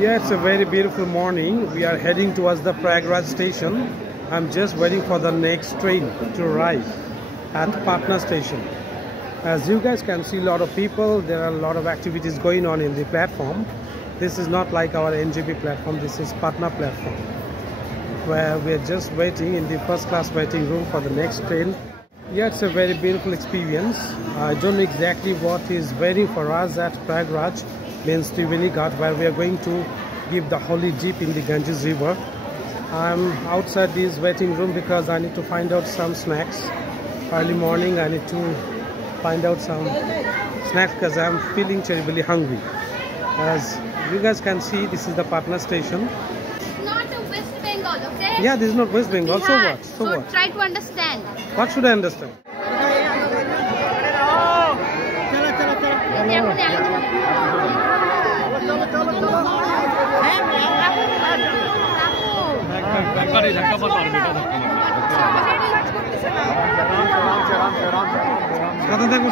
Yeah, it's a very beautiful morning. We are heading towards the Prayagraj station. I'm just waiting for the next train to arrive at Patna station. As you guys can see, a lot of people, there are a lot of activities going on in the platform. This is not like our NGP platform, this is Patna platform, where we are just waiting in the first class waiting room for the next train. Yeah, it's a very beautiful experience. I don't know exactly what is waiting for us at Prayagraj, means Triveni Ghat, where we are going to give the holy dip in the Ganges river. I'm outside this waiting room because I need to find out some snacks. Early morning I need to find out some snacks because I'm feeling terribly hungry. As you guys can see, this is the Patna station. It's not a West Bengal, okay? Yeah, this is not West Bengal. Bihar. So what? So what? try to understand. What should I understand?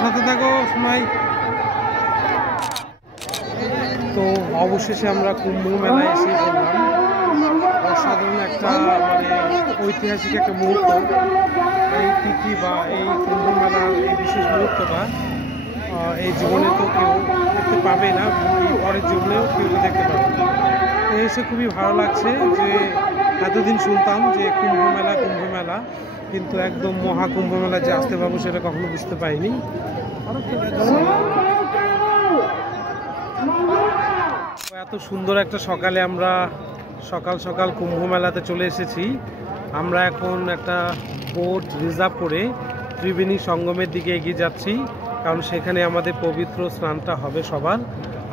সাথে থাকো সময়। তো অবশেষে আমরা কুম্ভ মেলায় এসে পড়লাম। অসাধারণ একটা ঐতিহাসিক একটা মুহূর্ত। এই তিথি বা এই কুম্ভ মেলার এই বিশেষ মুহূর্তটা এই জীবনে তো কেউ দেখতে পাবে না, পরের জীবনেও কেউ দেখতে পাবে না। এসে খুবই ভালো লাগছে যে এতদিন শুনতাম যে কুম্ভ মেলা, কিন্তু একদম মহাকুম্ভ মেলা যে আসতে পারবো সেটা কখনো বুঝতে পারিনি। এত সুন্দর একটা সকালে আমরা সকাল কুম্ভ মেলাতে চলে এসেছি। আমরা এখন একটা বোট রিজার্ভ করে ত্রিবেণী সঙ্গমের দিকে এগিয়ে যাচ্ছি, কারণ সেখানে আমাদের পবিত্র স্নানটা হবে সবার।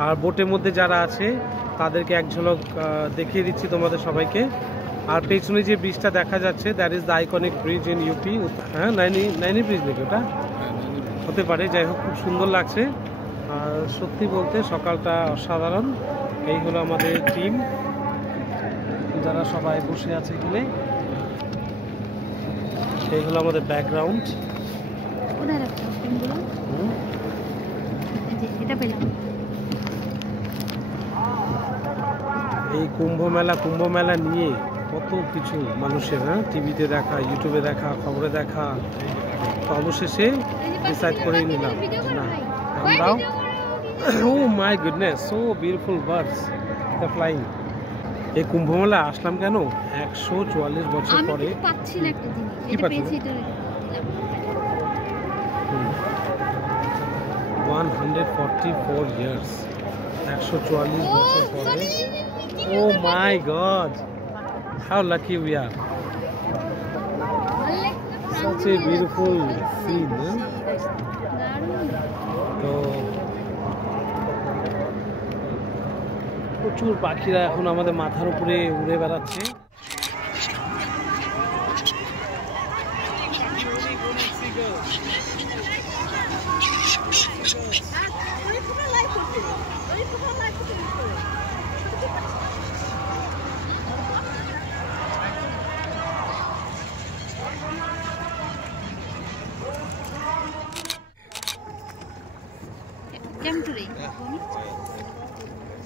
আর বোটের মধ্যে যারা আছে তাদেরকে এক ঝলক দেখিয়ে দিচ্ছি তোমাদের সবাইকে। আর পেছনে যে ব্রিজটা দেখা যাচ্ছে, that is the iconic bridge in UP. হ্যাঁ, নাইনি ব্রিজ নাকি ওটা হতে পারে। যাই হোক, খুব সুন্দর লাগছে। আর সত্যি বলতে সকালটা অসাধারণ। এই হলো আমাদের টিম, যারা সবাই বসে আছে এখানে। এই হলো আমাদের ব্যাকগ্রাউন্ড। এই কুম্ভ মেলা নিয়ে কত কিছু মানুষের, হ্যাঁ, টিভিতে দেখা, ইউটিউবে দেখা, খবরে দেখা। তো অবশেষে ডিসাইড করেই নিলাম না আমরাও। Oh my goodness, so beautiful birds the flying. এই কুম্ভ মেলা আসলাম কেন? 144 বছর পরে। কি পাচ্ছি? 144 ইয়ার্স, 144 বছর পরে। Oh my God, how lucky we are. Such a beautiful scene, huh? তো প্রচুর পাখিরা এখন আমাদের মাথার উপরে উড়ে বেড়াচ্ছে।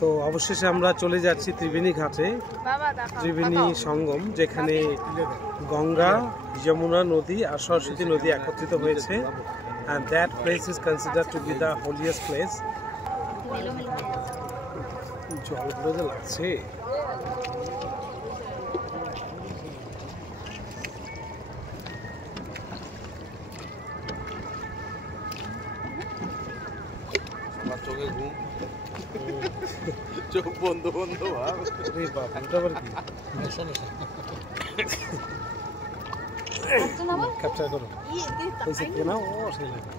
তো অবশেষে আমরা চলে যাচ্ছি ত্রিবেণী ঘাটে, ত্রিবেণী সঙ্গম, যেখানে গঙ্গা, যমুনা নদী আর সরস্বতী নদী একত্রিত হয়েছে। and that place is considered to be the holiest place. জলগুলো যে লাগছে, চোখে ঘুম, চোখ বন্ধ ভাব। ক্যাপচার করো না, ও সেই লাগে।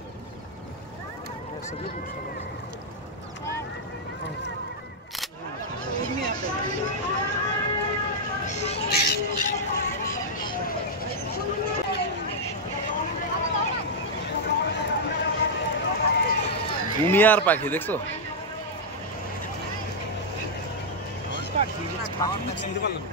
দুনিয়ার পাখি দেখছো? চিনতে পারলাম।